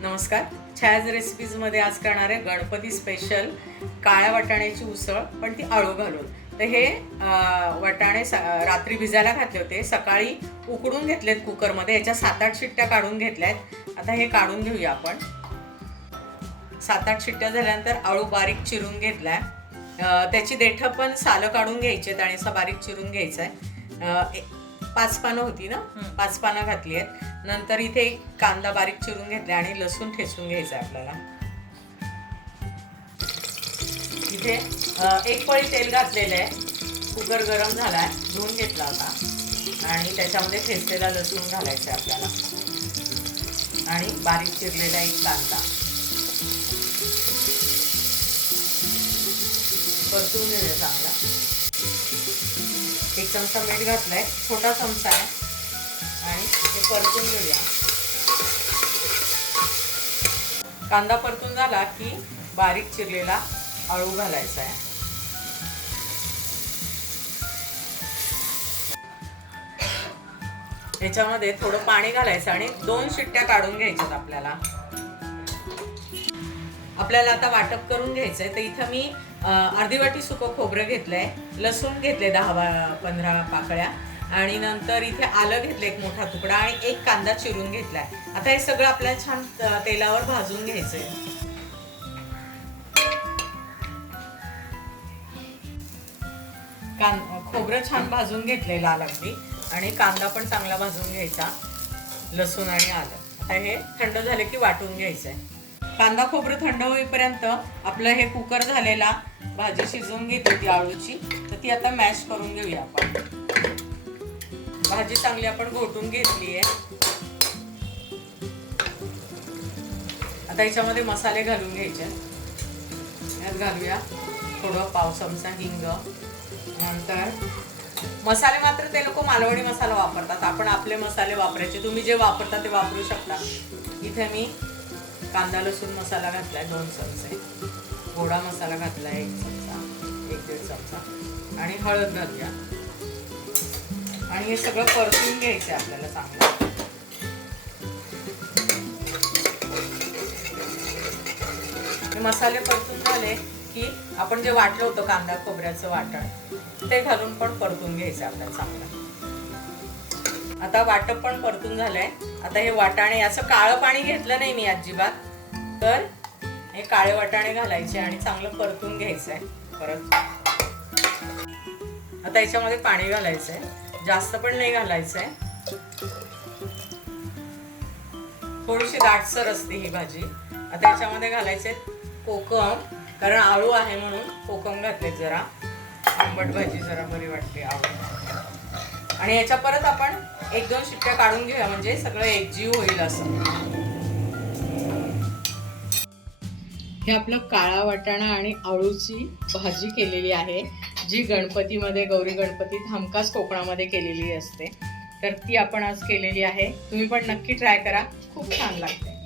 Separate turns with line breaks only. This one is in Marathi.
नमस्कार. छायाज रेसिपीजमध्ये आज करणार आहे गणपती स्पेशल काळ्या वाटाण्याची उसळ पण ती आळू घालून. तर हे वाटाणे स- रात्री भिजायला घातले होते. सकाळी उकडून घेतलेत कुकरमध्ये. याच्या सात आठ शिट्ट्या काढून घेतल्यात. आता हे काढून घेऊया आपण. सात आठ शिट्ट्या झाल्यानंतर आळू बारीक चिरून घेतलाय. आहे त्याची देठं पण सालं काढून घ्यायची आहेत आणि असं बारीक चिरून घ्यायचं आहे पाच पानं होती ना? पाच पानं घातली आहेत. नंतर इथे एक कांदा बारीक चिरून घेतला आणि लसूण ठेचून घ्यायचं आपल्याला. इथे एक पळी तेल घातलेलं आहे. कुकर गरम झाला आहे धुवून घेतला होता. आणि त्याच्यामध्ये ठेचलेला लसूण घालायचा आहे आपल्याला. आणि बारीक चिरलेला एक कांदा. परतून घेऊया चांगला. एक चमचा मीठ घातलाय छोटा चमचा आहे. आणि ते परतून घेऊया. कांदा परतून झाला की बारीक चिरलेला आळू घालायचा आहे. याच्यामध्ये थोडं पाणी घालायचं आणि दोन शिट्ट्या काढून घ्यायच्यात आपल्याला. आपल्याला आता वाटप करून घ्यायचंय. तर इथं मी अर्धी वाटी सुकं खोबरं घेतलंय. लसूण घेतले दहा बा- पंधरा पाकळ्या. आणि नंतर इथे आलं घेतलं एक मोठा तुकडा आणि एक कांदा चिरून घेतलाय. आता हे सगळं आपल्याला छान तेलावर भाजून घ्यायचंय. कां खोबरं छान भाजून घेतले लाल अगदी. आणि कांदा पण चांगला भाजून घ्यायचा. लसूण आणि आलं. आता हे थंड झालं की वाटून घ्यायचं आहे कांदा खोबरं थंड होईपर्यंत आपलं हे कुकर झालेला भाजी शिजवून घेतली ती आळूची. तर ती आता मॅश करून घेऊया आपण. भाजी चांगली आपण घोटून घेतली आहे. आता याच्यामध्ये मसाले घालून घ्यायचे यात घालूया थोडं पाव चमचा हिंग. नंतर मसाले मात्र ते लोक मालवणी मसाला वापरतात. आपण आपले मसाले वापरायचे. तुम्ही जे वापरता ते वापरू शकता. इथे मी कांदा लसूण मसाला घातलाय दोन चमचे. गोडा मसाला घातलाय एक चमचा एक दीड चमचा. आणि हळद घालूया. आणि हे सगळं परतून घ्यायचं आहे आपल्याला चांगलं. मसाले परतून झाले की आपण जे वाटलं होतं कांदा खोबऱ्याचं वाटण ते घालून पण परतून घ्यायचं आपल्याला चांगलं. आता वाटप पण परतून झालंय. आता हे वाटाणे असं काळं पाणी घेतलं नाही मी अजिबात. तर हे काळे वाटाणे घालायचे आणि चांगलं परतून घ्यायचं आहे परत. आता याच्यामध्ये पाणी घालायचंय. जास्त पण नाही घालायचंय. थोडीशी दाटसर असते ही भाजी. आता याच्यामध्ये घालायचे कोकम कारण आळू आहे म्हणून कोकम घातले जरा. आंबट भाजी जरा बरी वाटते आळू आणि याच्या परत आपण एक दोन शिट्ट्या काढून घेऊया म्हणजे सगळं एकजीव होईल असं. हे आपलं काळा वाटाणा आणि आळूची भाजी केलेली आहे जी गणपतीमध्ये गौरी गणपतीत हमखास कोकणामध्ये केलेली असते. तर ती आपण आज केलेली आहे. तुम्ही पण नक्की ट्राय करा. खूप छान लागते.